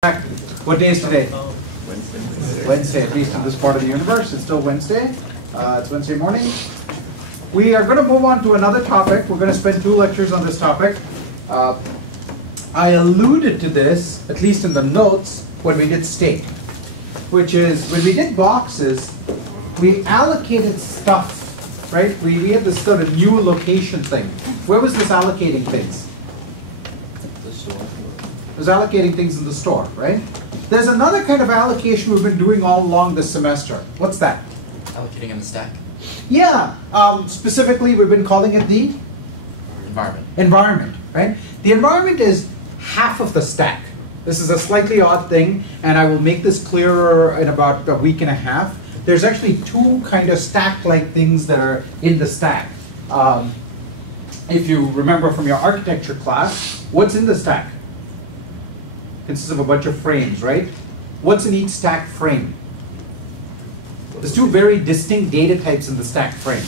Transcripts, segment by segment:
What day is today? Wednesday. Wednesday, at least in this part of the universe. It's still Wednesday. It's Wednesday morning. We are going to move on to another topic. We're going to spend 2 lectures on this topic. I alluded to this, at least in the notes, when we did state, which is when we did boxes, we allocated stuff, right? We had this sort of new location thing. Where was this allocating things? The store. It was allocating things in the store, right? There's another kind of allocation we've been doing all along this semester. What's that? Allocating in the stack. Yeah, specifically we've been calling it the Environment. environment, right? The environment is half of the stack. This is a slightly odd thing, and I will make this clearer in about a week and a half. There's actually 2 kind of stack-like things that are in the stack. If you remember from your architecture class, what's in the stack? Consists of a bunch of frames, right? What's in each stack frame? There's 2 very distinct data types in the stack frame.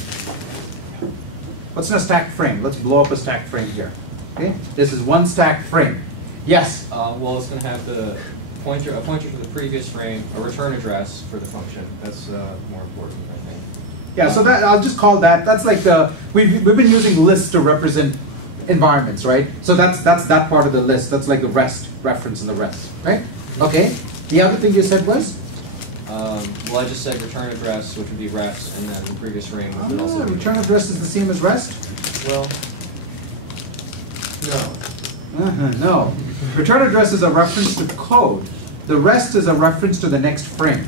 What's in a stack frame? Let's blow up a stack frame here. Okay, this is one stack frame. Yes? Well, it's going to have a pointer to the previous frame, a return address for the function. That's more important, I think. Yeah, so that I'll just call that. That's like the we've been using lists to represent environments, right? So that's that part of the list. That's like the rest reference in the rest, right? Okay. The other thing you said was? Well, I just said return address, which would be rest, and then the previous frame would also be return address is the same as rest? Well, no. No. Return address is a reference to code. The rest is a reference to the next frame,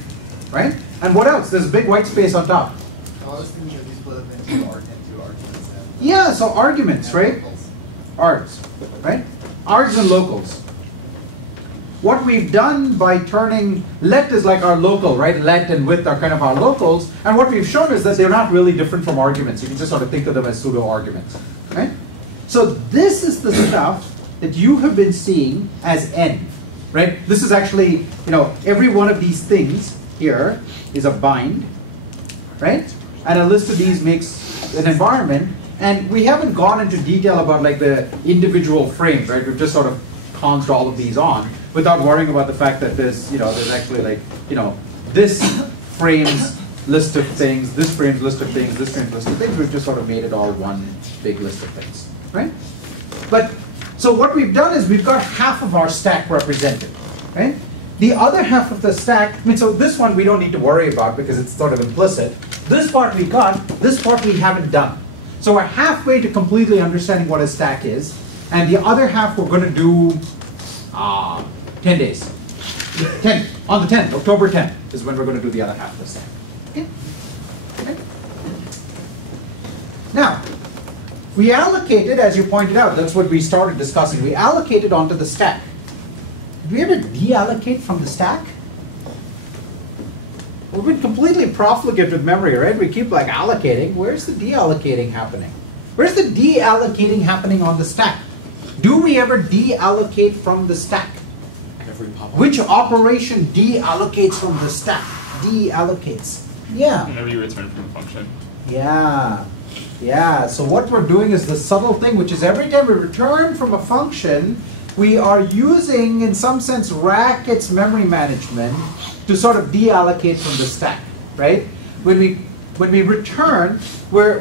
right? And what else? There's a big white space on top. I was thinking of these split up into arguments. Yeah, so arguments, right? Args, right? Args and locals. What we've done by turning let is like our local, right? Let and with are kind of our locals. And what we've shown is that they're not really different from arguments. You can just sort of think of them as pseudo arguments, right? So this is the stuff that you have been seeing as env, right? This is actually, every one of these things here is a bind, right? And a list of these makes an environment. And we haven't gone into detail about like the individual frames, right? We've just sort of consed all of these on without worrying about the fact that there's, there's actually like, this frame's list of things, this frame's list of things, this frame's list of things. We've just sort of made it all one big list of things, right? But, so what we've done is we've got half of our stack represented, right? The other half of the stack, so this one we don't need to worry about because it's sort of implicit. This part we got, this part we haven't done. So we're halfway to completely understanding what a stack is, and the other half we're going to do 10 days. 10, on the 10th, October 10th is when we're going to do the other half of the stack. Okay? Okay. Now, we allocated, as you pointed out, that's what we started discussing, we allocated onto the stack. Did we ever deallocate from the stack? We've been completely profligate with memory, right? We keep like allocating. Where's the deallocating happening? Where's the deallocating happening on the stack? Do we ever deallocate from the stack? Which operation deallocates from the stack? Deallocates. Yeah. Whenever you return from a function. Yeah. Yeah. So what we're doing is the subtle thing, which is every time we return from a function, we are using, in some sense, Racket's memory management to sort of deallocate from the stack, right? When we return, we're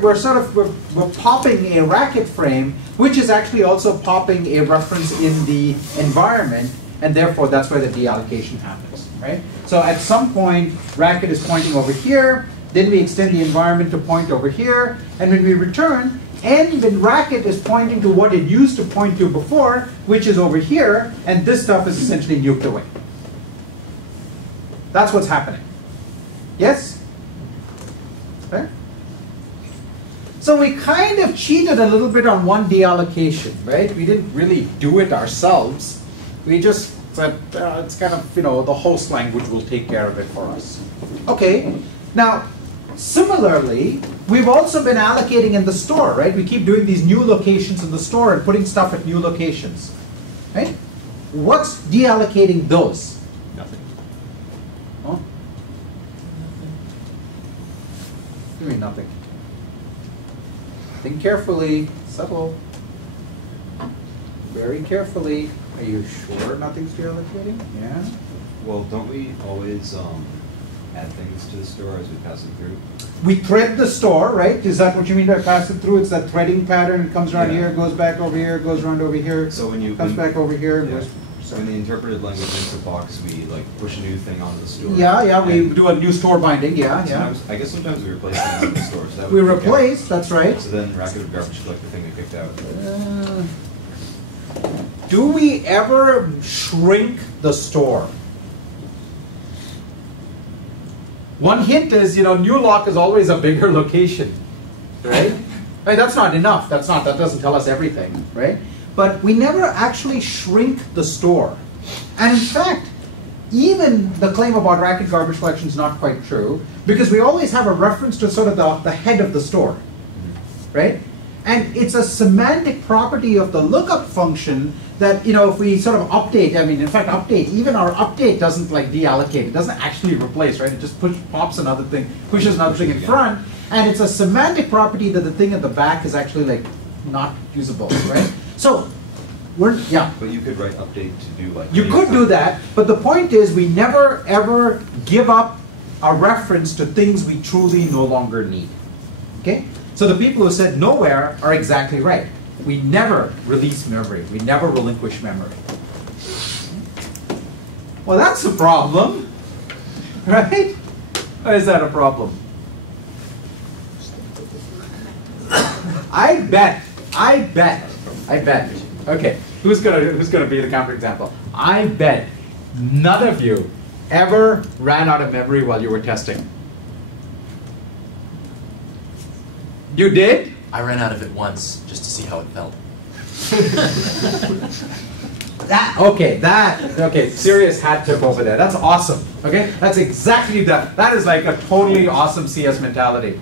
popping a Racket frame, which is actually also popping a reference in the environment, and therefore that's where the deallocation happens, right? So at some point, Racket is pointing over here, then we extend the environment to point over here, and when we return, and then Racket is pointing to what it used to point to before, which is over here, and this stuff is essentially nuked away. That's what's happening. Yes? Okay. So we kind of cheated a little bit on one deallocation, right? We didn't really do it ourselves. We just said, it's kind of, the host language will take care of it for us. Okay. Now, similarly, we've also been allocating in the store, right? We keep doing these new locations in the store and putting stuff at new locations, right? What's deallocating those? Nothing. Oh? What do you mean nothing? Think carefully, subtle, very carefully. Are you sure nothing's reallocating? Yeah. Well, don't we always add things to the store as we pass it through? We thread the store, right? Is that what you mean by pass it through? It's that threading pattern. It comes around Yeah. here, goes back over here, goes around over here, So when you comes back over here. yeah. Goes, So in the interpreted language into box, we like push a new thing onto the store. yeah, yeah. We And do a new store binding. Yeah, yeah. sometimes, I guess sometimes we replace things in the store. So that We would kick out. replace. That's right. So then racket of garbage collect the thing we picked out. Do we ever shrink the store? One hint is, new lock is always a bigger location, right? I mean, that's not enough. That doesn't tell us everything, right? But we never actually shrink the store. And in fact, even the claim about racket garbage collection is not quite true, because we always have a reference to sort of the head of the store, right? And it's a semantic property of the lookup function that, if we sort of update, in fact, even our update doesn't like deallocate. It doesn't actually replace, right? It just pops another thing, pushes another thing in front. And it's a semantic property that the thing at the back is actually like not usable, right? So, yeah. But you could write update to do like. You could do that, but the point is we never ever give up a reference to things we truly no longer need. Okay? So the people who said nowhere are exactly right. We never release memory. We never relinquish memory. Well, that's a problem, right? Or is that a problem? I bet. Okay, who's gonna be the counterexample? I bet none of you ever ran out of memory while you were testing. You did? I ran out of it once just to see how it felt. Okay, serious hat tip over there. That's awesome. Okay, that's exactly that. That is like a totally awesome CS mentality.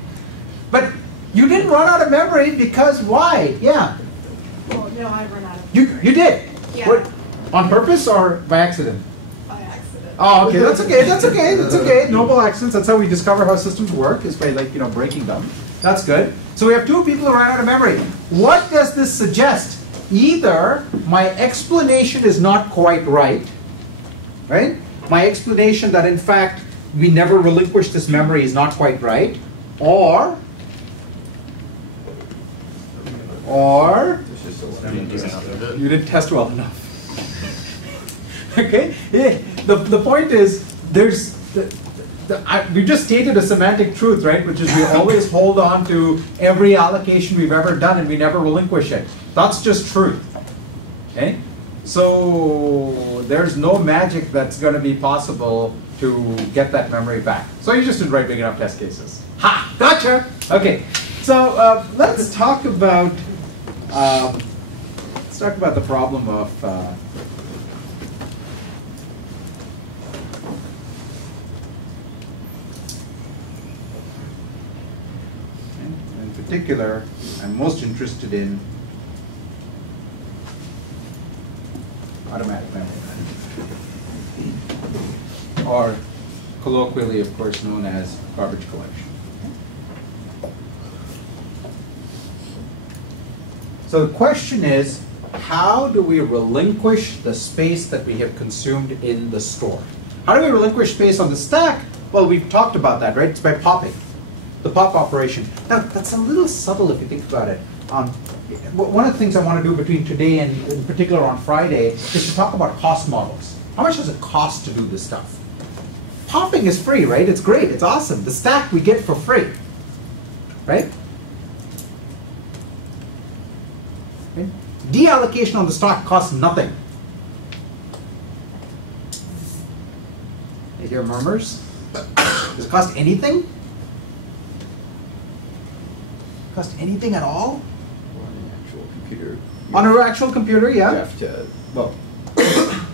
But you didn't run out of memory because why? Yeah. Well, no, I run out of You did? Yeah. What, on purpose or by accident? by accident. Oh, okay, that's okay. Noble accidents, that's how we discover how systems work, is by breaking them. That's good. So we have two people who ran out of memory. What does this suggest? Either my explanation is not quite right? My explanation that in fact we never relinquish this memory is not quite right, or you didn't test well enough. Okay? Yeah. The point is, we just stated a semantic truth, right? Which is we always hold on to every allocation we've ever done and we never relinquish it. That's just truth. Okay? So there's no magic that's going to be possible to get that memory back. So you just didn't write big enough test cases. Ha! Gotcha! Okay. So let's talk about the problem of in particular, I'm most interested in automatic memory, or colloquially, of course, known as garbage collection. So the question is, how do we relinquish the space that we have consumed in the store? How do we relinquish space on the stack? Well, we've talked about that, right? It's by popping, the pop operation. Now, that's a little subtle if you think about it. One of the things I want to do between today and in particular on Friday is to talk about cost models. How much does it cost to do this stuff? Popping is free, right? It's great, it's awesome. The stack we get for free, right? Okay. Deallocation on the stack costs nothing. You hear murmurs? Does it cost anything? Cost anything at all? On an actual computer. On an actual computer, yeah. You have to, well,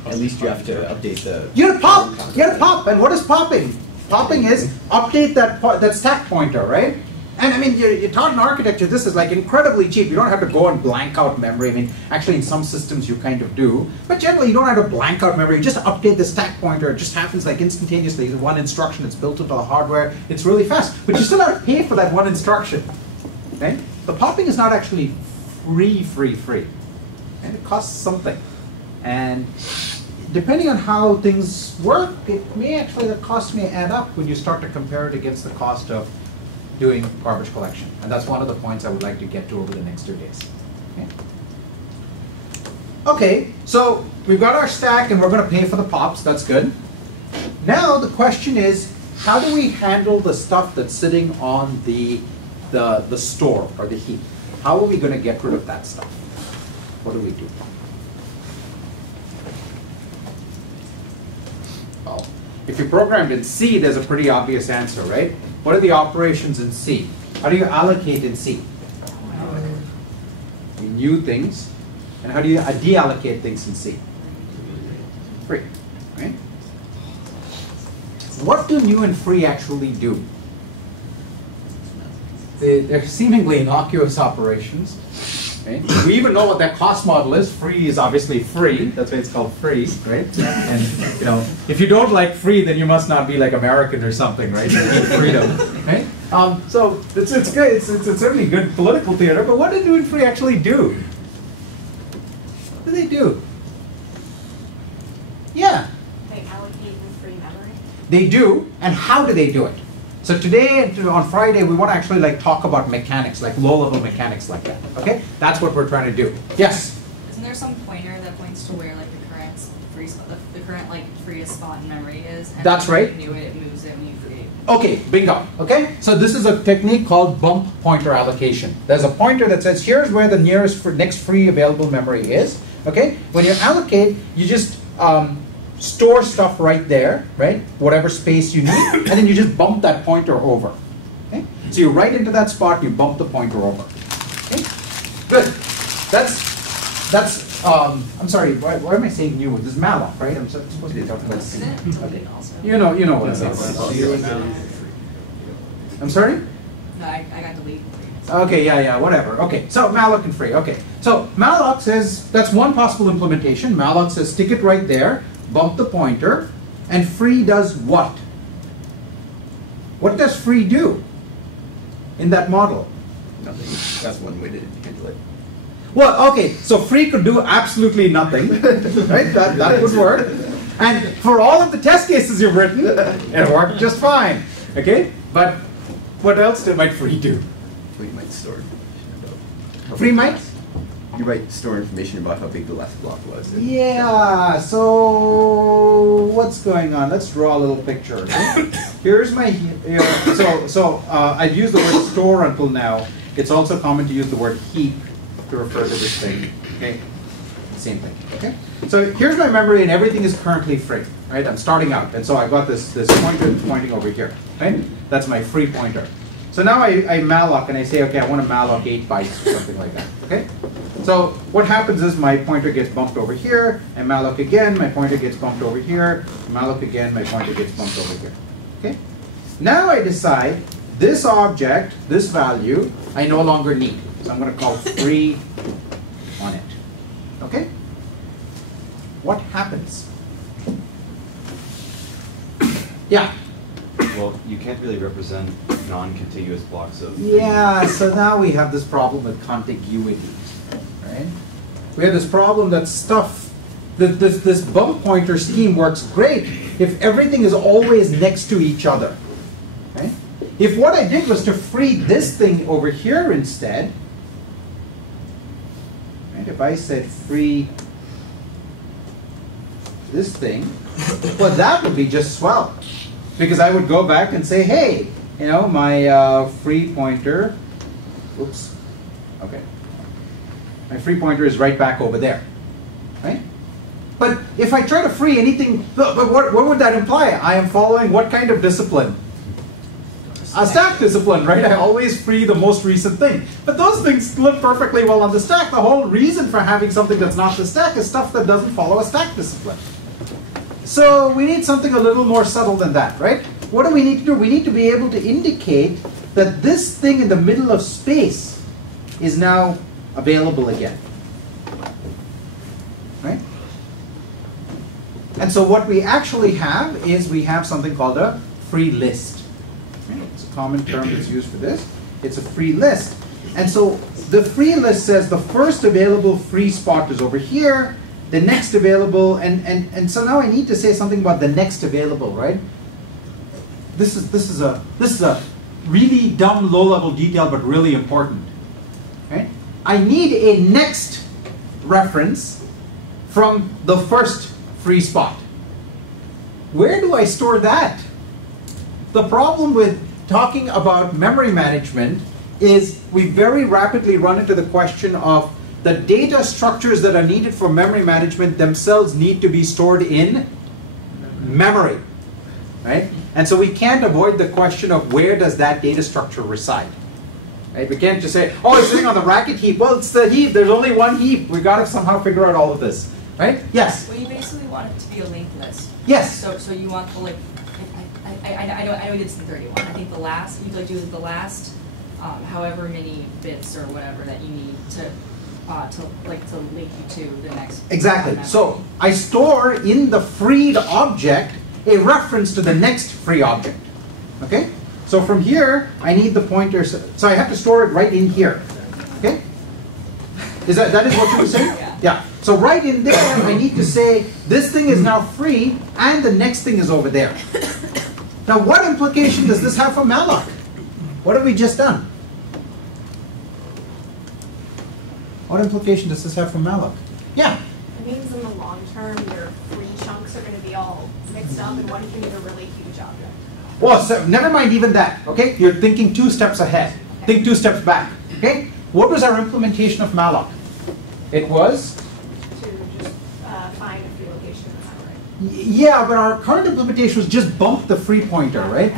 at least you have to update the. You gotta pop, and what is popping? Popping is update that stack pointer, right? And I mean, you're taught in architecture, this is like incredibly cheap. You don't have to go and blank out memory. I mean, actually in some systems you kind of do, but generally you don't have to blank out memory. You just update the stack pointer. It just happens like instantaneously. The one instruction, it's built into the hardware. It's really fast, but you still have to pay for that one instruction. Okay? The popping is not actually free. And it costs something. And depending on how things work, it may actually, the cost may add up when you start to compare it against the cost of doing garbage collection. And that's one of the points I would like to get to over the next 2 days. Okay, so we've got our stack and we're going to pay for the pops. That's good. Now the question is, how do we handle the stuff that's sitting on the store or the heap? How are we going to get rid of that stuff? What do we do? Well, if you programmed in C, there's a pretty obvious answer, right? What are the operations in C? How do you allocate in C? You new things. And how do you deallocate things in C? Free, right? What do new and free actually do? They're seemingly innocuous operations. Right? We even know what that cost model is. Free is obviously free. That's why it's called free, right? And you know, if you don't like free, then you must not be like American or something, right? You need freedom, right? So it's good. It's certainly good political theater. But what do new and free actually do? What do they do? Yeah. They allocate in free memory. They do, and how do they do it? So today, on Friday, we want to actually like talk about mechanics, like low-level mechanics like that. Okay, that's what we're trying to do. Yes. Isn't there some pointer that points to where like the current free spot, the current like freest spot in memory is? And That's right. When you do it, it moves it when you create. Okay, bingo. Okay, so this is a technique called bump pointer allocation. There's a pointer that says here's where the next free available memory is. Okay, when you allocate, you just store stuff right there, right? Whatever space you need, and then you just bump that pointer over. Okay? So you write into that spot, you bump the pointer over. Okay? Good. That's I'm sorry, why am I saying new? This is malloc, right? I'm supposed to be talking about C. Okay. You know what it is. I'm sorry? No, I got deleted. Okay, yeah, whatever. Okay, so malloc and free. Okay, so malloc says, that's one possible implementation. Malloc says stick it right there, bump the pointer, and free does what? What does free do in that model? Nothing. That's one way to handle it. Well, okay, so free could do absolutely nothing, right? That would work. And for all of the test cases you've written, it worked just fine. Okay, but what else might free do? Free might store information about. Free might? You might store information about how big the last block was. Yeah, so what's going on? Let's draw a little picture. Okay? Here's my, I've used the word store until now. It's also common to use the word heap to refer to this thing. Okay, same thing. Okay, so here's my memory, and everything is currently free. Right, I'm starting out, and so I got this pointer that's pointing over here. Right, that's my free pointer. So now I malloc, and I say, okay, I want to malloc 8 bytes or something like that. Okay, so what happens is my pointer gets bumped over here, I malloc again, my pointer gets bumped over here, malloc again, my pointer gets bumped over here. Okay, now I decide this object, this value, I no longer need. So I'm going to call free on it. Okay? What happens? Yeah? Well, you can't really represent non-contiguous blocks of... Yeah, so now we have this problem with contiguity. Right? We have this problem that stuff, this bump pointer scheme works great if everything is always next to each other. Right? If what I did was to free this thing over here instead, right, if I said free this thing, well, that would be just swell. Because I would go back and say, hey, you know, my free pointer, oops, okay. My free pointer is right back over there, right? But if I try to free anything, but what would that imply? I am following what kind of discipline? A stack discipline, right? I always free the most recent thing. But those things live perfectly well on the stack. The whole reason for having something that's not the stack is stuff that doesn't follow a stack discipline. So we need something a little more subtle than that, right? What do we need to do? We need to be able to indicate that this thing in the middle of space is now available again, right? And so what we actually have is we have something called a free list. It's a common term that's used for this. It's a free list. And so the free list says the first available free spot is over here, the next available, and so now I need to say something about the next available, right? This is a really dumb low-level detail, but really important. Right? I need a next reference from the first free spot. Where do I store that? The problem with talking about memory management is we very rapidly run into the question of the data structures that are needed for memory management themselves need to be stored in memory, right? And so we can't avoid the question of where does that data structure reside. Right? We can't just say, oh, it's sitting on the racket heap. Well, it's the heap. There's only one heap. We've got to somehow figure out all of this. Right? Yes? Well, you basically want it to be a linked list. Yes. So you want the, like, I know we did this in 31. I think the last, you like do the last, however many bits or whatever that you need to link you to the next. Exactly. So I store in the freed object a reference to the next free object. Okay? So from here, I need the pointer. So I have to store it right in here. Okay? That is what you were saying? Yeah. So right in there, I need to say this thing is now free, and the next thing is over there. Now, what implication does this have for malloc? What have we just done? What implication does this have for malloc? Yeah. It means in the long term, your free chunks are going to be all mixed up, and what if you need a really huge object? Well, so never mind even that. Okay, you're thinking 2 steps ahead. Okay. Think 2 steps back. Okay. What was our implementation of malloc? It was. To just find a free location in the memory. Yeah, but our current implementation was just bump the free pointer, right?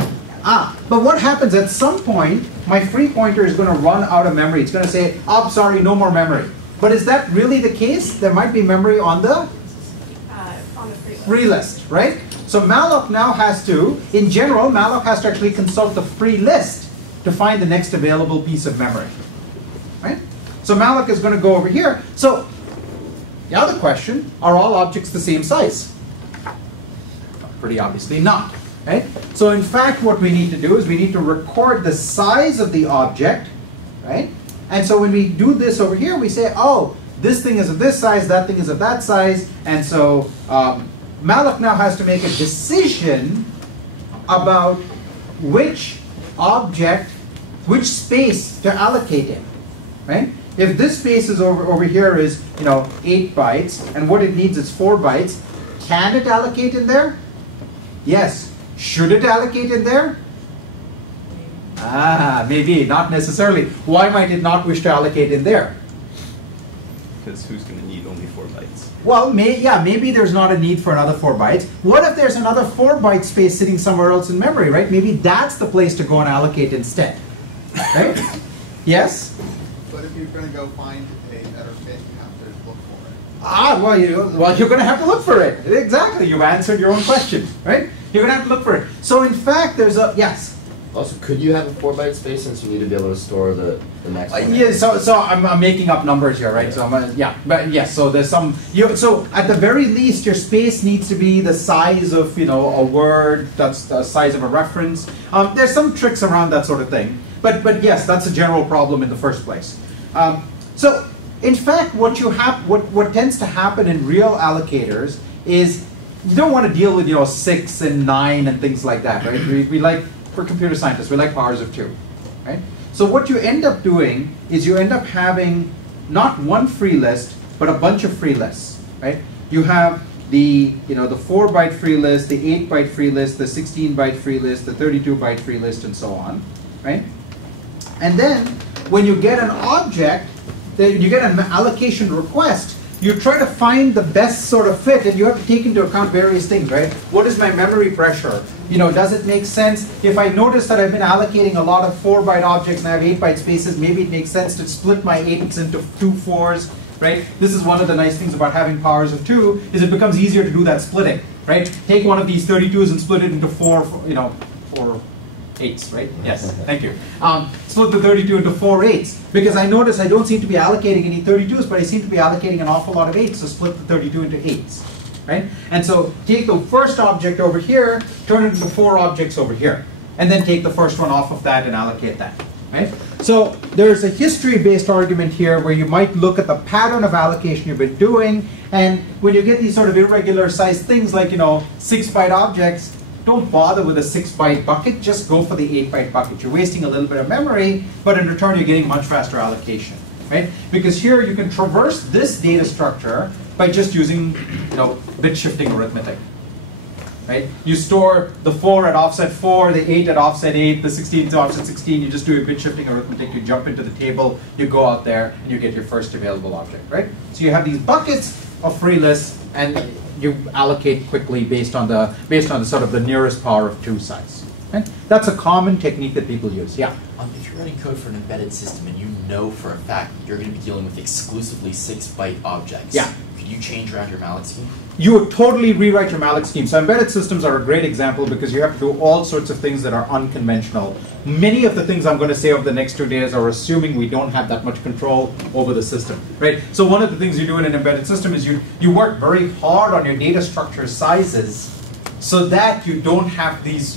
But what happens at some point, my free pointer is going to run out of memory. It's going to say, oh, sorry, no more memory. But is that really the case? There might be memory on the free list, right? So malloc now has to, in general, malloc has to actually consult the free list to find the next available piece of memory, right? So malloc is going to go over here. So the other question, are all objects the same size? Pretty obviously not, right? So in fact, what we need to do is we need to record the size of the object, right? And so when we do this over here, we say, oh, this thing is of this size, that thing is of that size, and so malloc now has to make a decision about which object, which space to allocate in, right? If this space is over here is 8 bytes, and what it needs is 4 bytes, can it allocate in there? Yes. Should it allocate in there? Maybe, not necessarily. Why might it not wish to allocate in there? Because who's going to need only 4 bytes? Well, maybe there's not a need for another 4 bytes. What if there's another 4 byte space sitting somewhere else in memory, right? Maybe that's the place to go and allocate instead, right? Yes? But if you're going to go find a better fit, you have to look for it. Well, you're going to have to look for it. Exactly. You've answered your own question, right? You're going to have to look for it. So in fact, there's a, yes? Also, could you have a 4 byte space since you need to be able to store the next one? Yeah, so I'm making up numbers here, right? So but yes, so there's some, so at the very least, your space needs to be the size of, a word, that's the size of a reference. There's some tricks around that sort of thing. But yes, that's a general problem in the first place. So in fact, what tends to happen in real allocators is you don't want to deal with 6 and 9 and things like that, right? We like, for computer scientists, we like powers of 2, right? So what you end up doing is you end up having not one free list, but a bunch of free lists, right? You have the 4 byte free list, the 8 byte free list, the 16 byte free list, the 32 byte free list, and so on, right? And then when you get an object, then you get an allocation request, you try to find the best sort of fit, and you have to take into account various things, right? What is my memory pressure? Does it make sense? If I notice that I've been allocating a lot of 4 byte objects and I have 8 byte spaces, maybe it makes sense to split my 8s into 2 4s, right? This is one of the nice things about having powers of 2, is it becomes easier to do that splitting, right? Take one of these 32s and split it into 4 8s, right? Yes, thank you. Split the 32 into 4 8s, because I notice I don't seem to be allocating any 32s, but I seem to be allocating an awful lot of 8s, so split the 32 into 8s, right? And so take the first object over here, turn it into 4 objects over here, and then take the first one off of that and allocate that, right? So there's a history-based argument here where you might look at the pattern of allocation you've been doing And when you get these sort of irregular sized things like, 6-byte objects, don't bother with a 6-byte bucket, just go for the 8-byte bucket. You're wasting a little bit of memory, but in return you're getting much faster allocation, right? Because here you can traverse this data structure by just using, bit shifting arithmetic. Right? You store the 4 at offset 4, the 8 at offset 8, the 16 to offset 16. You just do a bit shifting arithmetic. You jump into the table, you go out there, and you get your first available object. Right? So you have these buckets of free lists, and you allocate quickly based on the sort of the nearest power of 2 size. Right? That's a common technique that people use. Yeah. If you're writing code for an embedded system and you know for a fact you're going to be dealing with exclusively 6-byte objects, yeah. Could you change around your malloc scheme? You would totally rewrite your malloc scheme. So embedded systems are a great example because you have to do all sorts of things that are unconventional. Many of the things I'm going to say over the next 2 days are assuming we don't have that much control over the system, right? So one of the things you do in an embedded system is you work very hard on your data structure sizes so that you don't have these,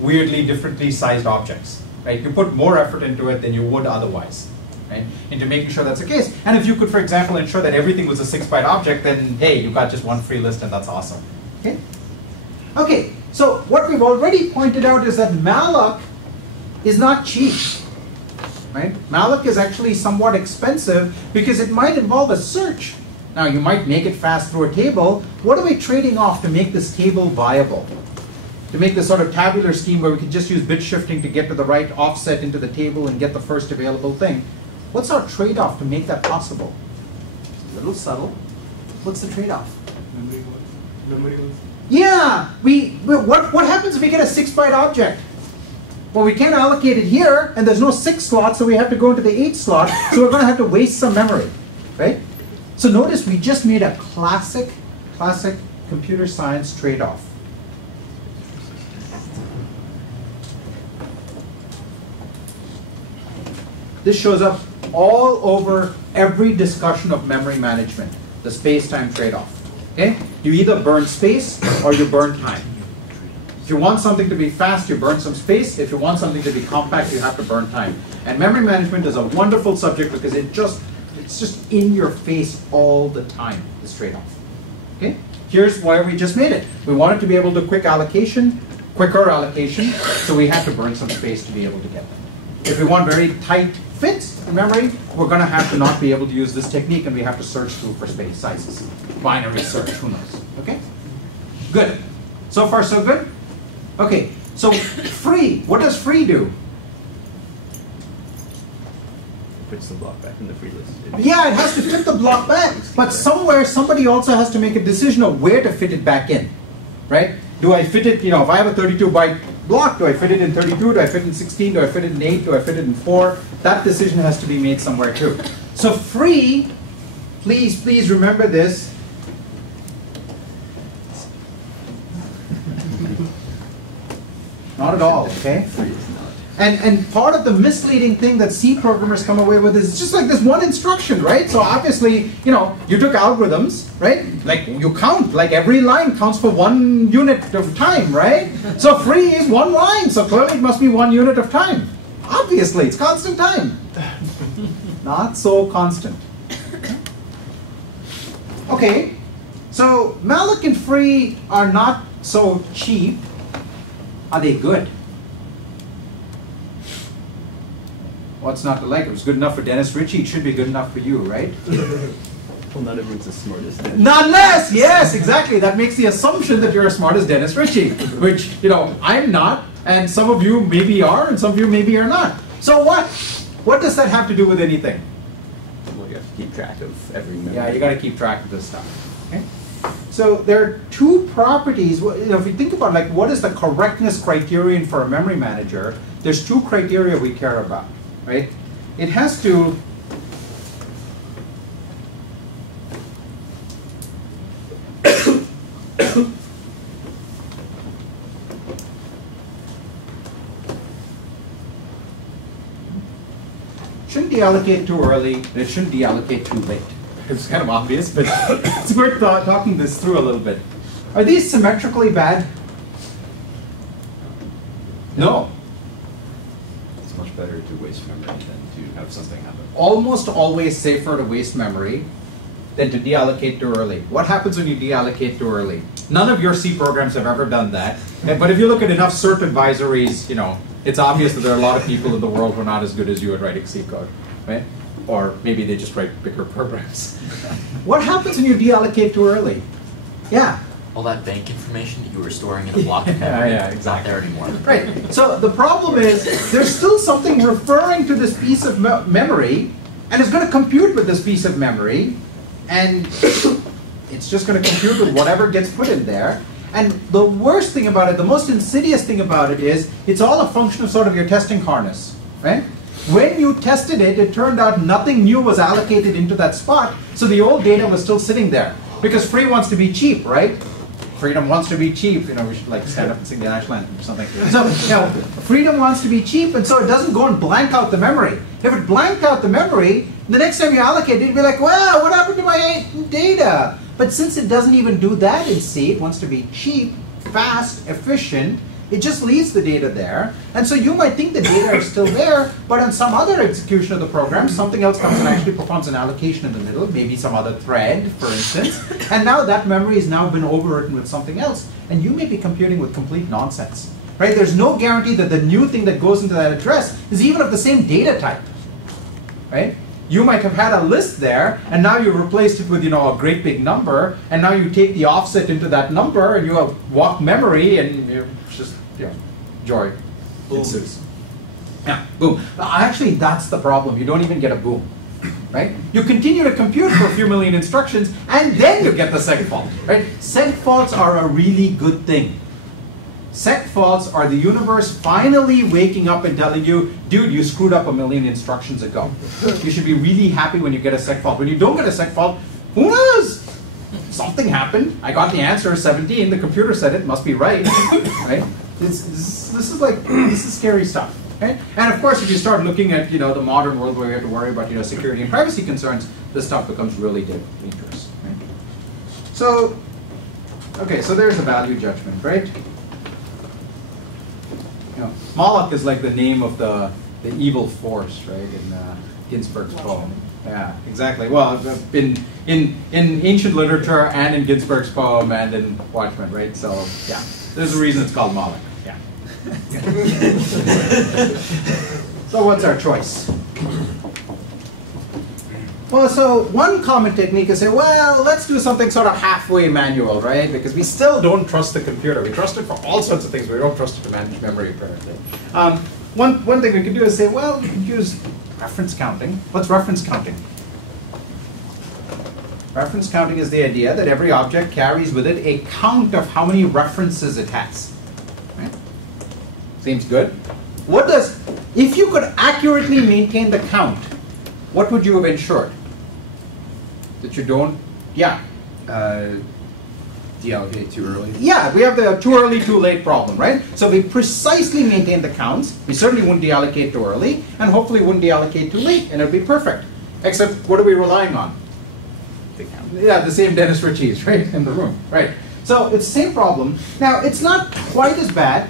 weirdly differently sized objects, right? You put more effort into it than you would otherwise. Right, into making sure that's the case. And if you could, for example, ensure that everything was a 6-byte object, then hey, you've got just one free list and that's awesome. Okay? Okay, so what we've already pointed out is that malloc is not cheap. Right? Malloc is actually somewhat expensive because it might involve a search. Now you might make it fast through a table. What are we trading off to make this table viable? To make this sort of tabular scheme where we can just use bit shifting to get to the right offset into the table and get the first available thing. What's our trade-off to make that possible? A little subtle. What's the trade-off? Memory was. Yeah, what happens if we get a 6-byte object? Well, we can't allocate it here, and there's no 6 slots, so we have to go into the 8 slot, so we're going to have to waste some memory, right? So notice we just made a classic computer science trade-off. This shows up all over every discussion of memory management, the space-time trade-off. Okay? You either burn space or you burn time. If you want something to be fast, you burn some space. If you want something to be compact, you have to burn time. And memory management is a wonderful subject because it's just in your face all the time, this trade-off. Okay? Here's why we just made it. We wanted to be able to quicker allocation, so we had to burn some space to be able to get them. If we want very tight fits in memory, we're going to have to not be able to use this technique and we have to search through for space sizes. Binary search, who knows? Okay? Good. So far so good? Okay, so free, what does free do? Puts the block back in the free list. Yeah, it has to fit the block back, but somewhere somebody also has to make a decision of where to fit it back in, right? Do I fit it, if I have a 32-byte block, do I fit it in 32, do I fit it in 16, do I fit it in 8, do I fit it in 4? That decision has to be made somewhere too. So free, please remember this. Not at all, okay? And part of the misleading thing that C programmers come away with is it's just like this one instruction, right? So obviously, you took algorithms, right? Like you count, like every line counts for 1 unit of time, right? So free is 1 line, so clearly it must be 1 unit of time. Obviously, it's constant time. Not so constant. Okay, so malloc and free are not so cheap. Are they good? What's not to like? It was good enough for Dennis Ritchie. It should be good enough for you, right? Well, not everyone's as smart as Dennis. Not less! Yes, exactly. That makes the assumption that you're as smart as Dennis Ritchie, which, I'm not, and some of you maybe are, and some of you maybe are not. So what? What does that have to do with anything? Well, you have to keep track of every memory. Yeah, you got to keep track of this stuff. Okay? So there are 2 properties. If you think about what is the correctness criterion for a memory manager, there's 2 criteria we care about. Right? It has to shouldn't deallocate too early, and it shouldn't deallocate too late. It's kind of obvious, but it's worth talking this through a little bit. Are these symmetrically bad? No. It's much better to waste memory than to have something happen. Almost always safer to waste memory than to deallocate too early. What happens when you deallocate too early? None of your C programs have ever done that. But if you look at enough cert advisories, it's obvious that there are a lot of people in the world who are not as good as you at writing C code, right? Or maybe they just write bigger programs. What happens when you deallocate too early? Yeah. All that bank information that you were storing in a block of memory, yeah, it's not there anymore. Right. So the problem is there's still something referring to this piece of memory, and it's going to compute with this piece of memory, and it's just going to compute with whatever gets put in there. And the worst thing about it, the most insidious thing about it is, it's all a function of sort of your testing harness, right? When you tested it, it turned out nothing new was allocated into that spot, so the old data was still sitting there. Because free wants to be cheap, right? Freedom wants to be cheap. We should like stand up and sing the national anthem or something. So, freedom wants to be cheap, and so it doesn't go and blank out the memory. If it blanked out the memory, the next time you allocate it, you'd be like, well, what happened to my data? But since it doesn't even do that in C, it wants to be cheap, fast, efficient, it just leaves the data there. And so you might think the data are still there, but on some other execution of the program, something else comes and actually performs an allocation in the middle, maybe some other thread, for instance. And now that memory has now been overwritten with something else. And you may be computing with complete nonsense. Right? There's no guarantee that the new thing that goes into that address is even of the same data type. Right? You might have had a list there, and now you've replaced it with a great big number, and now you take the offset into that number, and you have walk memory, and it's just joy ensues. Yeah, boom. Actually, that's the problem. You don't even get a boom, right? You continue to compute for a few million instructions, and then you get the seg fault, right? Seg faults are a really good thing. Seg faults are the universe finally waking up and telling you, dude, you screwed up a million instructions ago. You should be really happy when you get a seg fault. When you don't get a seg fault, who knows? Something happened. I got the answer, 17. The computer said it, must be right. Right? This is scary stuff. Right? And of course, if you start looking at the modern world where you have to worry about security and privacy concerns, this stuff becomes really dangerous. Right? So, okay, so there's a value judgment, right? Moloch is like the name of the evil force, right, in Ginsberg's poem. Yeah, exactly. Well, in ancient literature and in Ginsberg's poem and in Watchmen, right? So, yeah, there's a reason it's called Moloch. Yeah. So what's our choice? Well, so one common technique is say, well, let's do something sort of halfway manual, right? Because we still don't trust the computer. We trust it for all sorts of things, but we don't trust it to manage memory, apparently. One thing we can do is say, well, you can use reference counting. What's reference counting? Reference counting is the idea that every object carries with it a count of how many references it has. Right? Seems good. If you could accurately maintain the count, what would you have ensured? That you don't, Deallocate too early. Yeah, we have the too early, too late problem, right? So we precisely maintain the counts. We certainly wouldn't deallocate too early, and hopefully wouldn't deallocate too late, and it'd be perfect. Except, what are we relying on? The count. Yeah, the same Dennis Ritchie's, right, in the room, right? So it's the same problem. Now, it's not quite as bad,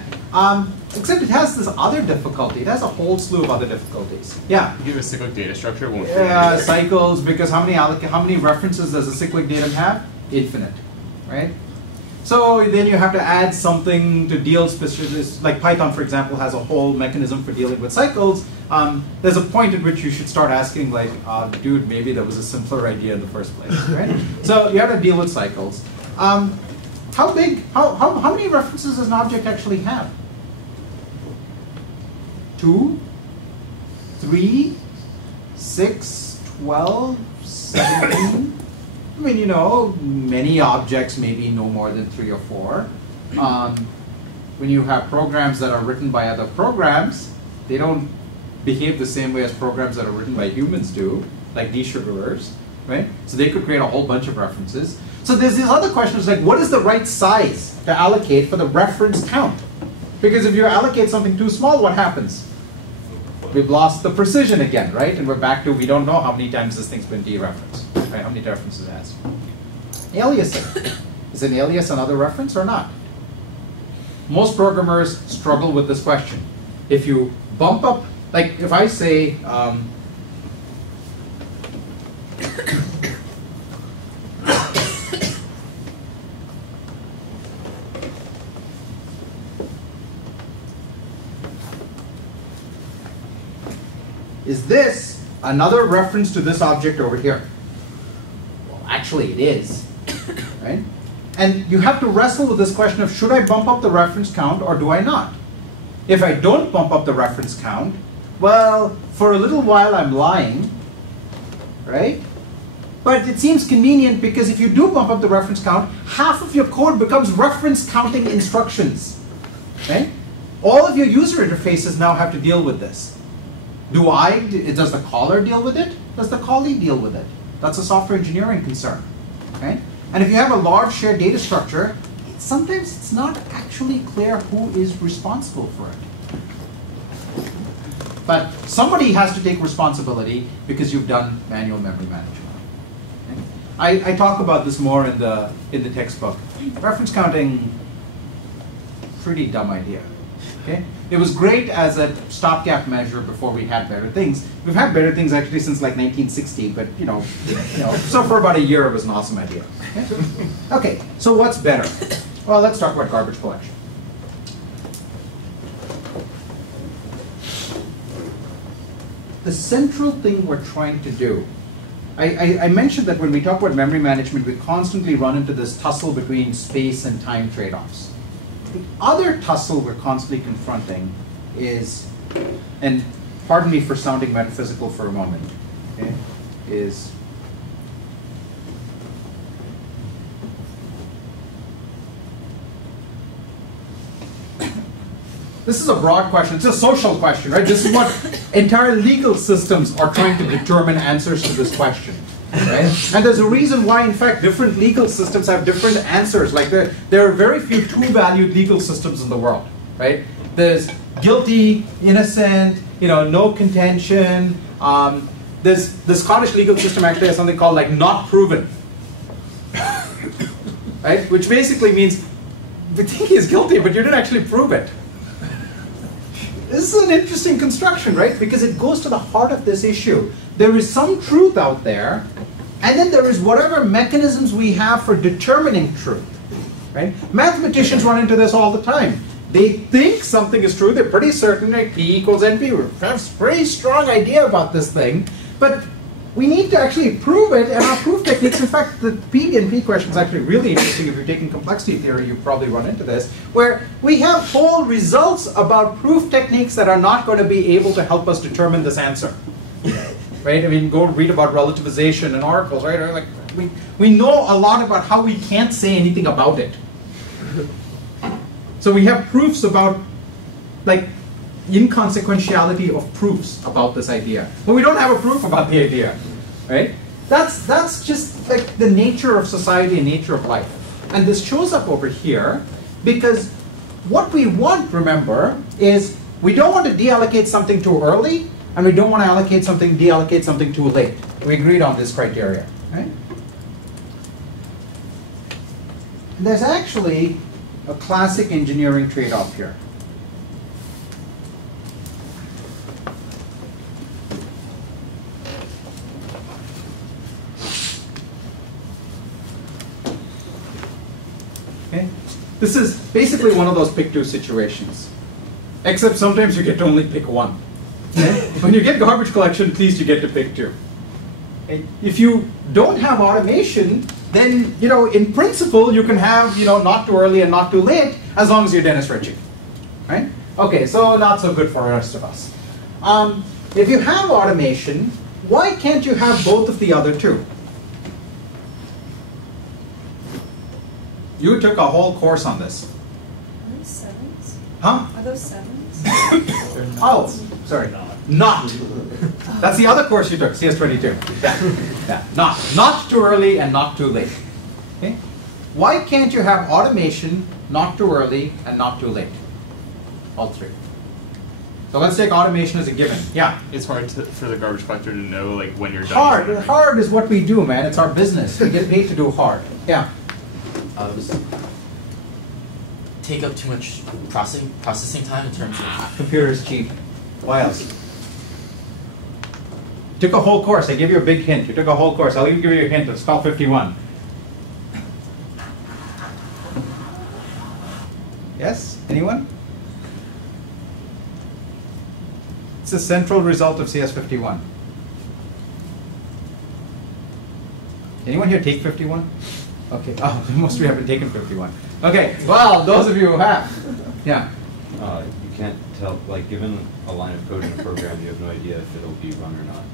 except it has this other difficulty. It has a whole slew of other difficulties. Yeah? You give a cyclic data structure, it won't fit Yeah, cycles, because how many references does a cyclic datum have? Infinite, right? So then you have to add something to deal specifically, like Python, for example, has a whole mechanism for dealing with cycles. There's a point at which you should start asking, like, dude, maybe that was a simpler idea in the first place, right? So you have to deal with cycles. How many references does an object actually have? 2, 3, 6, 12, 17? I mean, many objects may be no more than 3 or 4. When you have programs that are written by other programs, they don't behave the same way as programs that are written by humans do, like desugarers, right? So they could create a whole bunch of references. So there's these other questions like, what is the right size to allocate for the reference count? Because if you allocate something too small, what happens? We've lost the precision again, right? And we're back to, we don't know how many times this thing's been dereferenced, right? How many references it has. Aliasing. Is an alias another reference or not? Most programmers struggle with this question. If you bump up, like if I say, is this another reference to this object over here? Well, actually it is, right? And you have to wrestle with this question of, should I bump up the reference count or do I not? If I don't bump up the reference count, well, for a little while I'm lying, right? But it seems convenient because if you do bump up the reference count, half of your code becomes reference counting instructions, right? All of your user interfaces now have to deal with this. Does the caller deal with it? Does the callee deal with it? That's a software engineering concern, okay? And if you have a large shared data structure, sometimes it's not actually clear who is responsible for it. But somebody has to take responsibility because you've done manual memory management. Okay? I talk about this more in the textbook. Reference counting, pretty dumb idea. Okay? It was great as a stopgap measure before we had better things. We've had better things actually since like 1960, but so for about a year it was an awesome idea. Okay, okay, so what's better? Well, let's talk about garbage collection. The central thing we're trying to do, I mentioned that when we talk about memory management, we constantly run into this tussle between space and time trade-offs. The other tussle we're constantly confronting is, and pardon me for sounding metaphysical for a moment, okay, is this is a broad question. It's a social question, right? This is what entire legal systems are trying to determine answers to this question. Right? And there's a reason why, in fact, different legal systems have different answers. Like there are very few two-valued legal systems in the world, right? There's guilty, innocent, no contention. The Scottish legal system actually has something called like not proven, right? Which basically means we think he's guilty, but you didn't actually prove it. This is an interesting construction, right? Because it goes to the heart of this issue. There is some truth out there, and then there is whatever mechanisms we have for determining truth, right? Mathematicians run into this all the time. They think something is true. They're pretty certain that P equals NP. We have a pretty strong idea about this thing, but we need to actually prove it, and our proof techniques, in fact, the P and P question is actually really interesting. If you're taking complexity theory, you probably run into this, where we have whole results about proof techniques that are not going to be able to help us determine this answer. Right? I mean, go read about relativization and oracles, right? Like, we know a lot about how we can't say anything about it. So we have proofs about, like, inconsequentiality of proofs about this idea. But we don't have a proof about the idea, right? That's just like the nature of society and nature of life. And this shows up over here because what we want, remember, is we don't want to deallocate something too early, and we don't want to deallocate something too late. We agreed on this criteria, right? And there's actually a classic engineering trade-off here. Okay? This is basically one of those pick two situations. Except sometimes you get to only pick one. Okay? When you get garbage collection, at least you get to pick two. Okay? If you don't have automation, then in principle you can have not too early and not too late as long as you're Dennis Ritchie. Right? Okay, so not so good for the rest of us. If you have automation, why can't you have both of the other two? You took a whole course on this. Are those sevens? Huh? Are those sevens? Oh, sorry. Not. That's the other course you took, CS22. Yeah. Not too early and not too late. Okay? Why can't you have automation, not too early and not too late? All three. So let's take automation as a given. Yeah. It's hard for the garbage collector to know like when you're done. Hard is what we do, man. It's our business. We get paid to do hard. Yeah. Take up too much processing time in terms of... Computer is cheap. Why else? Took a whole course. I give you a big hint. You took a whole course. I'll even give you a hint. It's called 51. Yes? Anyone? What's the central result of CS51? Anyone here take 51? Okay. Oh, most of you haven't taken 51. Okay. Well, those of you who have. Yeah. You can't tell, like, given a line of code in a program, you have no idea if it'll be run or not.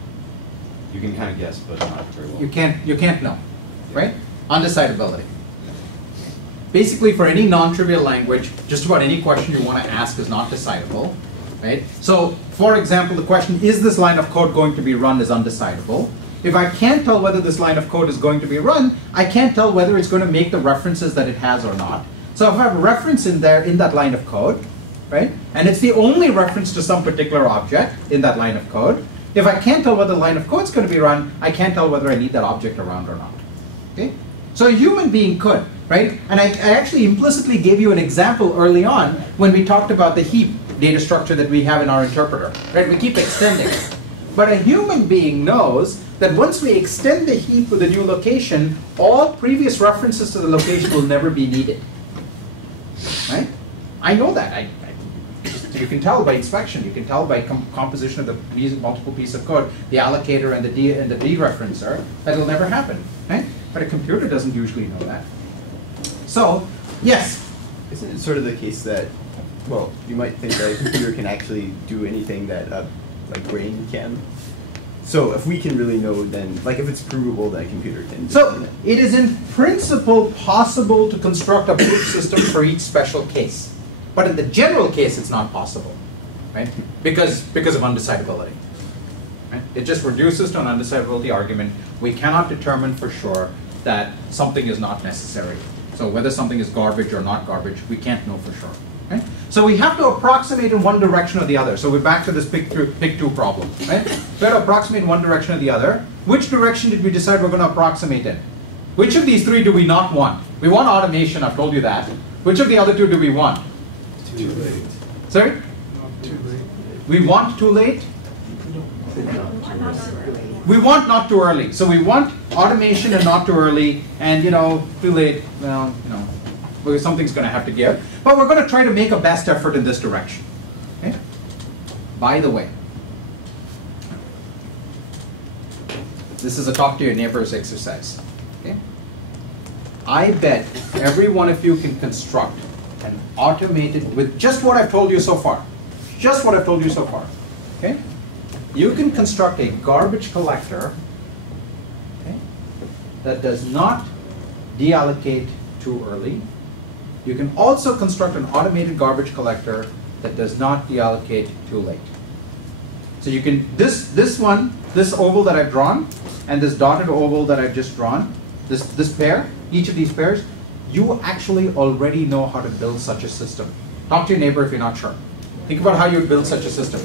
You can kind of guess, but not very well. You can't know, right? Undecidability. Basically, for any non-trivial language, just about any question you want to ask is not decidable, right? So, for example, the question, is this line of code going to be run, is undecidable. If I can't tell whether this line of code is going to be run, I can't tell whether it's going to make the references that it has or not. So if I have a reference in there in that line of code, right, and it's the only reference to some particular object in that line of code, if I can't tell whether the line of code is going to be run, I can't tell whether I need that object around or not. Okay? So a human being could, right? And I actually implicitly gave you an example early on when we talked about the heap data structure that we have in our interpreter, right? We keep extending it. But a human being knows that once we extend the heap with a new location, all previous references to the location will never be needed. Right? I know that. You can tell by inspection. You can tell by composition of the multiple piece of code, the allocator and the dereferencer, that will never happen. Right? But a computer doesn't usually know that. So, yes? Isn't it sort of the case that, well, you might think that a computer can actually do anything that a brain can? So if we can really know, then, like, if it's provable that a computer can. So it is in principle possible to construct a proof system for each special case. But in the general case, it's not possible, right? Because of undecidability. Right? It just reduces to an undecidability argument. We cannot determine for sure that something is not necessary. So whether something is garbage or not garbage, we can't know for sure. Right? So we have to approximate in one direction or the other. So we're back to this pick two problem. Right? We have to approximate in one direction or the other. Which direction did we decide we're going to approximate in? Which of these three do we not want? We want automation, I've told you that. Which of the other two do we want? Too late. Sorry? Not too late. We want too late? We want not too early. So we want automation and not too early, and too late, well, because something's going to have to give. But we're going to try to make a best effort in this direction. Okay? By the way, this is a talk to your neighbors exercise. Okay? I bet every one of you can construct an automated, with just what I've told you so far. Just what I've told you so far. Okay? You can construct a garbage collector, okay, that does not deallocate too early. You can also construct an automated garbage collector that does not deallocate too late. So you can, this oval that I've drawn, and this dotted oval that I've just drawn, this pair, each of these pairs, you actually already know how to build such a system. Talk to your neighbor if you're not sure. Think about how you would build such a system.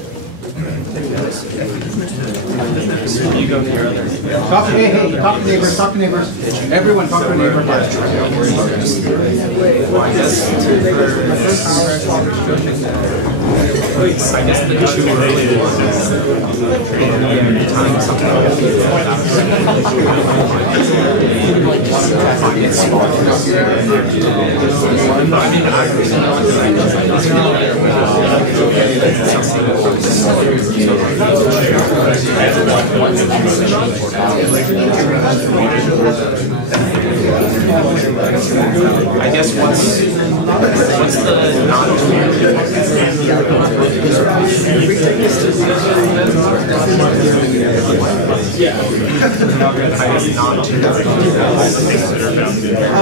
You go here. Talk to neighbors. Everyone talk to neighbors. I guess the too early time something I guess what's the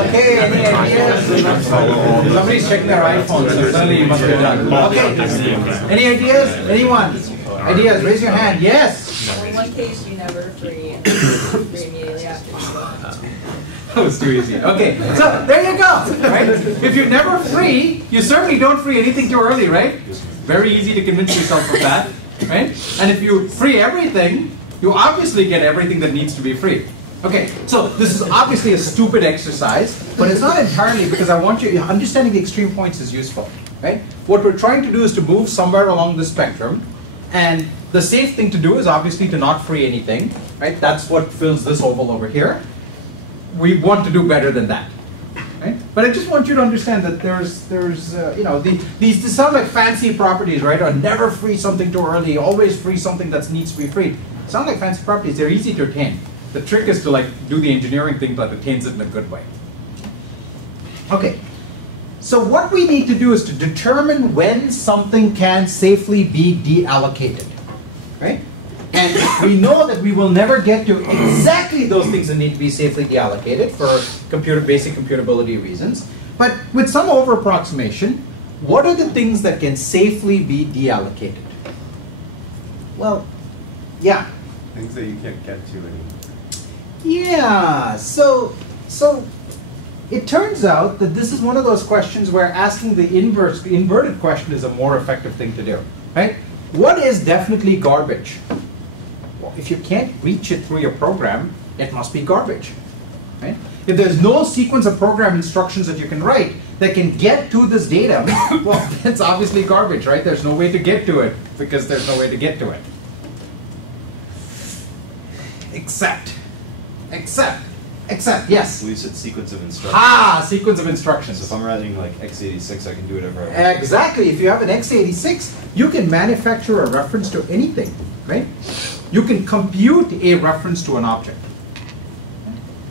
Okay, any ideas? Somebody's checking their iPhone, so clearly you must be done. Okay, any ideas? Anyone? Ideas? Raise your hand. Yes? In one case, you never free immediately after you That was too easy. Okay, so there you go. Right? If you're never free, you certainly don't free anything too early, right? Very easy to convince yourself of that, right? And if you free everything, you obviously get everything that needs to be free. Okay, so this is obviously a stupid exercise, but it's not entirely because I want you, understanding the extreme points is useful, right? What we're trying to do is to move somewhere along the spectrum, and the safe thing to do is obviously to not free anything, right? That's what fills this oval over here. We want to do better than that, right? But I just want you to understand that there's you know, these sound like fancy properties, right? Or never free something too early, always free something that needs to be freed. Sound like fancy properties. They're easy to attain. The trick is to like do the engineering thing that attains it in a good way. Okay. So what we need to do is to determine when something can safely be deallocated, right? And we know that we will never get to exactly those things that need to be safely deallocated for basic computability reasons. But with some over-approximation, what are the things that can safely be deallocated? Well, yeah. Things that you can't get to anymore. Yeah, so it turns out that this is one of those questions where asking the inverted question is a more effective thing to do, right? What is definitely garbage? Well, if you can't reach it through your program, it must be garbage, right? If there's no sequence of program instructions that you can write that can get to this data, well, it's obviously garbage, right? There's no way to get to it because there's no way to get to it. Except, yes. We said sequence of instructions. Ah, sequence of instructions. So if I'm writing like x86, I can do whatever I want. Exactly. If you have an x86, you can manufacture a reference to anything, right? You can compute a reference to an object.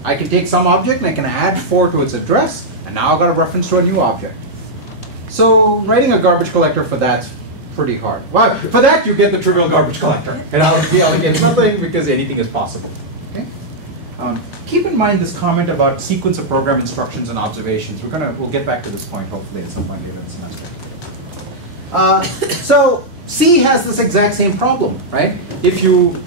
I can take some object and I can add 4 to its address, and now I've got a reference to a new object. So writing a garbage collector for that's pretty hard. Well, for that you get the trivial garbage collector, and I'll deallocate nothing because anything is possible. Okay? Keep in mind this comment about sequence of program instructions and observations. We'll get back to this point hopefully at some point later in the semester. So C has this exact same problem, right? If you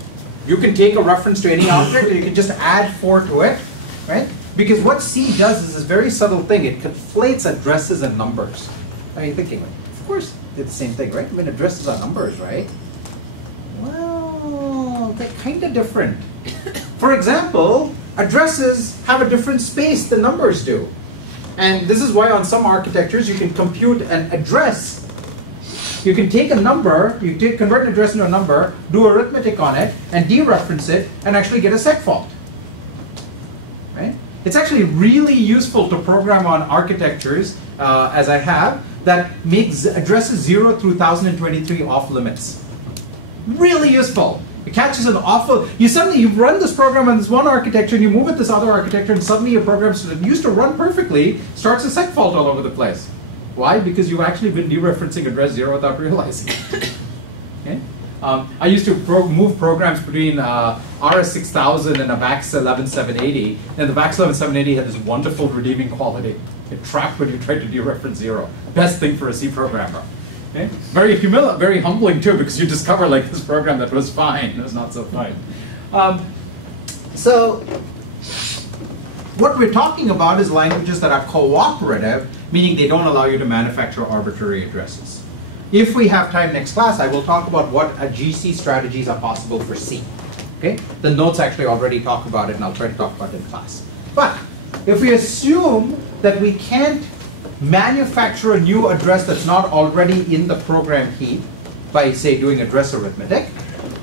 can take a reference to any object, and you can just add 4 to it, right? Because what C does is this very subtle thing. It conflates addresses and numbers. Are you thinking? Of course, it's the same thing, right? I mean, addresses are numbers, right? Well, they're kind of different. For example, addresses have a different space than numbers do. And this is why on some architectures you can compute an address. You can take a number, convert an address into a number, do arithmetic on it, and dereference it, and actually get a seg fault. Right? It's actually really useful to program on architectures, as I have, that makes addresses 0 through 1023 off limits. Really useful. It catches an awful. You run this program on this one architecture, and you move it to this other architecture, and suddenly your program that used to run perfectly starts a seg fault all over the place. Why? Because you've actually been dereferencing address 0 without realizing it. Okay? I used to move programs between RS6000 and a VAX 11780, and the VAX 11780 had this wonderful redeeming quality. It tracked when you tried to dereference 0. Best thing for a C programmer. Okay? Very humbling too, because you discover like this program that was fine, it was not so fine. So what we're talking about is languages that are cooperative, meaning they don't allow you to manufacture arbitrary addresses. If we have time next class, I will talk about what GC strategies are possible for C. Okay? The notes actually already talk about it, and I'll try to talk about it in class. But if we assume that we can't manufacture a new address that's not already in the program heap by, say, doing address arithmetic,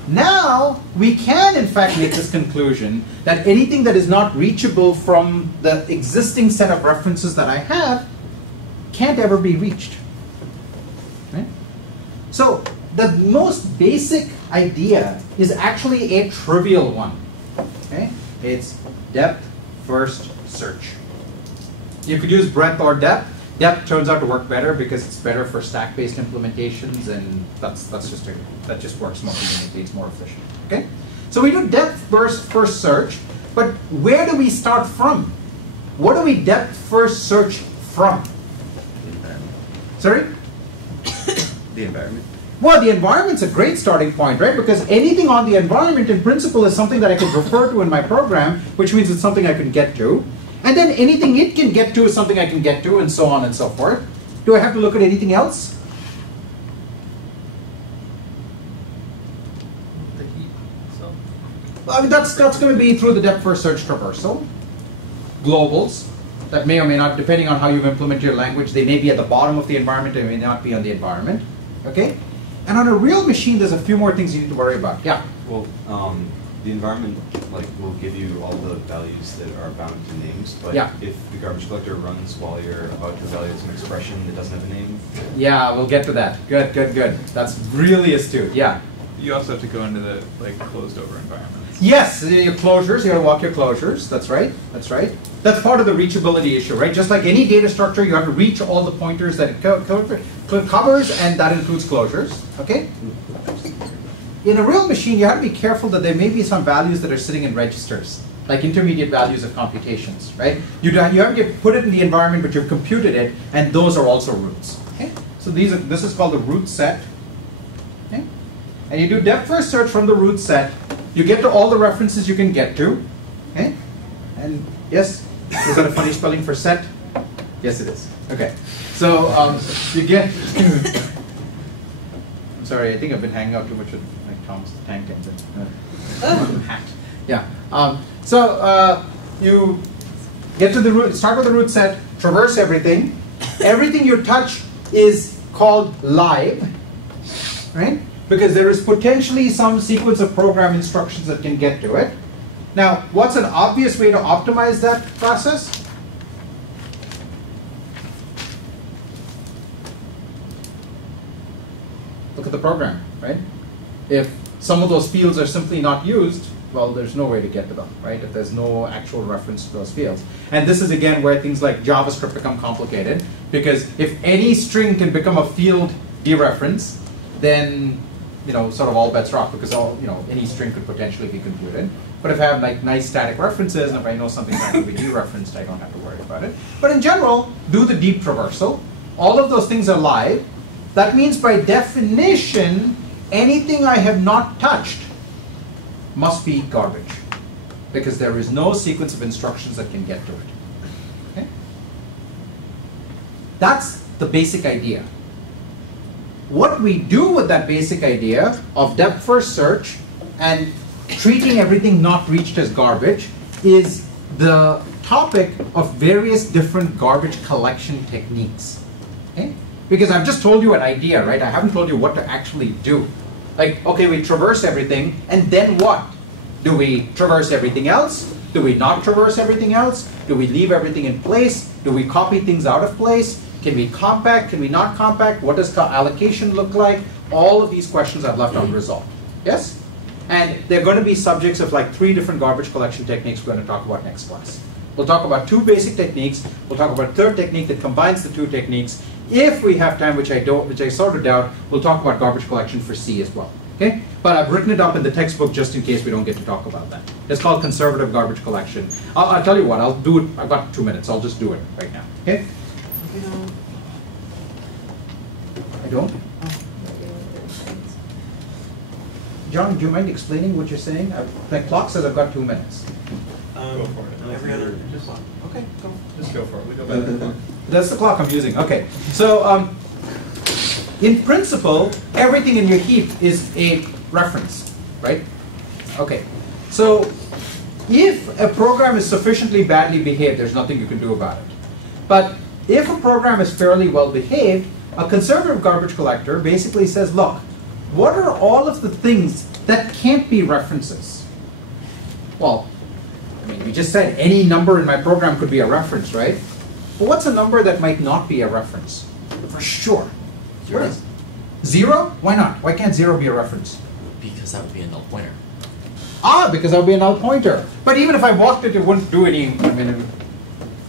now we can, in fact, make this conclusion that anything that is not reachable from the existing set of references that I have can't ever be reached. Right? So the most basic idea is actually a trivial one. Okay? It's depth first search. You could use breadth or depth. Depth turns out to work better because it's better for stack-based implementations, and that just works more conveniently. It's more efficient. Okay? So we do depth first search, but where do we start from? What do we depth first search from? Sorry? The environment. Well, the environment's a great starting point, right? Because anything on the environment in principle is something that I can refer to in my program, which means it's something I can get to. And then anything it can get to is something I can get to, and so on and so forth. Do I have to look at anything else? The heap itself. Well, I mean, that's going to be through the depth first search traversal. Globals that may or may not, depending on how you implement your language, they may be at the bottom of the environment, they may not be on the environment. Okay? And on a real machine, there's a few more things you need to worry about. Yeah? Well, the environment will give you all the values that are bound to names, but Yeah. if the garbage collector runs while you're about to evaluate some expression that doesn't have a name, Yeah, we'll get to that. Good, good, good. That's really astute. Yeah. You also have to go into the closed over environments. Yes, your closures, you gotta walk your closures, that's right, that's right. That's part of the reachability issue, right? Just like any data structure, you have to reach all the pointers that it covers, and that includes closures, okay? In a real machine, you have to be careful that there may be some values that are sitting in registers, like intermediate values of computations, right? You have to put it in the environment, but you've computed it, and those are also roots, okay? So this is called the root set, okay? And you do depth first search from the root set. You get to all the references you can get to, okay? And yes, is that a funny spelling for set? Yes, it is. Okay. So you get. I'm sorry. I think I've been hanging out too much with Thomas the Tank Engine. Hacked. Yeah. So you get to the root. Start with the root set. Traverse everything. Everything you touch is called live, right? Because there is potentially some sequence of program instructions that can get to it. Now, what's an obvious way to optimize that process? Look at the program, right? If some of those fields are simply not used, well, there's no way to get to them, right? If there's no actual reference to those fields. And this is, again, where things like JavaScript become complicated, because if any string can become a field dereference, then sort of all bets are off, because any string could potentially be computed. But if I have nice static references, and if I know something's not going to be dereferenced, I don't have to worry about it. But in general, do the deep traversal. All of those things are live. That means by definition, anything I have not touched must be garbage, because there is no sequence of instructions that can get to it. Okay? That's the basic idea. What we do with that basic idea of depth first search and treating everything not reached as garbage is the topic of various different garbage collection techniques. Okay? Because I've just told you an idea, right? I haven't told you what to actually do. Like, okay, we traverse everything, and then what? Do we traverse everything else? Do we not traverse everything else? Do we leave everything in place? Do we copy things out of place? Can we compact? Can we not compact? What does allocation look like? All of these questions I've left unresolved. Yes? And they're going to be subjects of 3 different garbage collection techniques we're going to talk about next class. We'll talk about 2 basic techniques. We'll talk about a 3rd technique that combines the 2 techniques. If we have time, which I sort of doubt, we'll talk about garbage collection for C as well. Okay? But I've written it up in the textbook just in case we don't get to talk about that. It's called conservative garbage collection. I'll tell you what, I'll do it. I've got 2 minutes. I'll just do it right now. Okay? I don't? John, do you mind explaining what you're saying? The clock says I've got 2 minutes. Go for it. Every other clock. Okay, go. Just go for it. We go back. That's the clock I'm using. Okay. So, in principle, everything in your heap is a reference, right? Okay. So, if a program is sufficiently badly behaved, there's nothing you can do about it. But if a program is fairly well behaved, a conservative garbage collector basically says, look, what are all of the things that can't be references? Well, I mean, we just said any number in my program could be a reference, right? But what's a number that might not be a reference? For sure. What is? 0? Why not? Why can't 0 be a reference? Because that would be a null pointer. Ah, because that would be a null pointer. But even if I walked it, it wouldn't do any, I mean,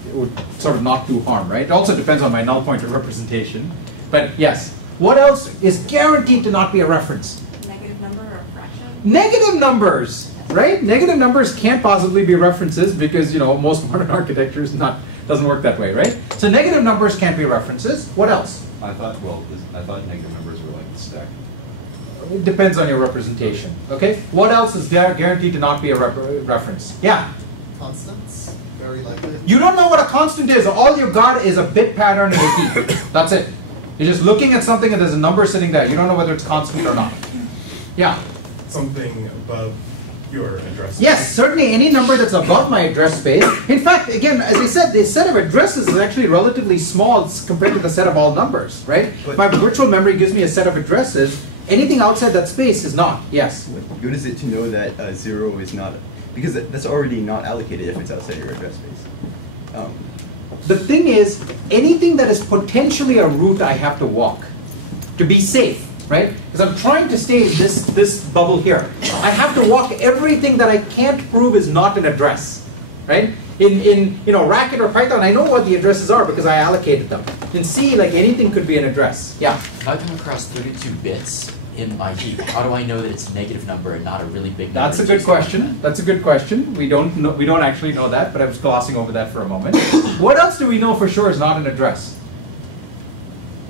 it would sort of not do harm, right? It also depends on my null pointer representation. But yes. What else is guaranteed to not be a reference? Negative number or a fraction? Negative numbers, right? Negative numbers can't possibly be references because, most modern architectures doesn't work that way, right? So negative numbers can't be references. What else? I thought negative numbers were like the stack. It depends on your representation, okay? What else is guaranteed to not be a reference? Yeah? Constants, very likely. You don't know what a constant is. All you got is a bit pattern in a heap. That's it. You're just looking at something and there's a number sitting there. You don't know whether it's constant or not. Yeah? Something above your address. Yes, certainly any number that's above my address space. In fact, again, as I said, the set of addresses is actually relatively small compared to the set of all numbers, right? But my virtual memory gives me a set of addresses, Anything outside that space is not, yes. What good is it to know that 0 is not, because that's already not allocated if it's outside your address space. The thing is, anything that is potentially a route I have to walk to be safe, right? Because I'm trying to stay in this bubble here. I have to walk everything that I can't prove is not an address, right? In Racket or Python, I know what the addresses are because I allocated them. In C, like anything could be an address. Yeah. If I come across 32 bits in my heap, how do I know that it's a negative number and not a really big number? That's a good question. That's a good question. We don't actually know that, but I was glossing over that for a moment. What else do we know for sure is not an address?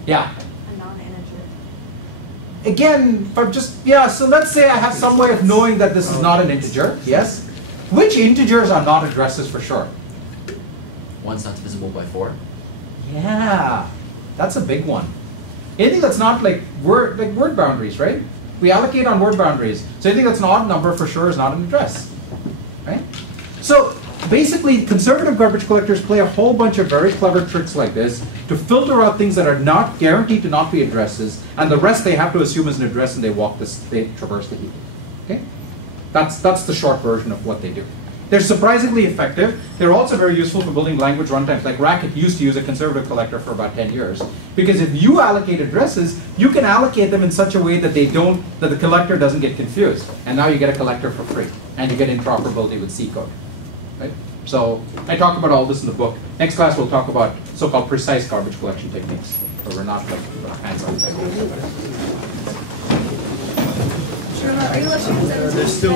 Yeah. A non-integer. Again, so let's say I have some way of knowing that this is not an integer, yes? Which integers are not addresses for sure? One's not divisible by 4. Yeah, that's a big one. Anything that's not like word boundaries, right? We allocate on word boundaries. So anything that's an odd number for sure is not an address, right? So basically, conservative garbage collectors play a whole bunch of very clever tricks like this to filter out things that are not guaranteed to not be addresses, and the rest they have to assume is an address, and they traverse the heap. Okay, that's the short version of what they do. They're surprisingly effective. They're also very useful for building language runtimes. Like Racket used to use a conservative collector for about 10 years. Because if you allocate addresses, you can allocate them in such a way that that the collector doesn't get confused. And now you get a collector for free. And you get interoperability with C code. Right? So I talk about all this in the book. Next class we'll talk about so-called precise garbage collection techniques. Where we're not like hands-on type. Are you lecturing? There's still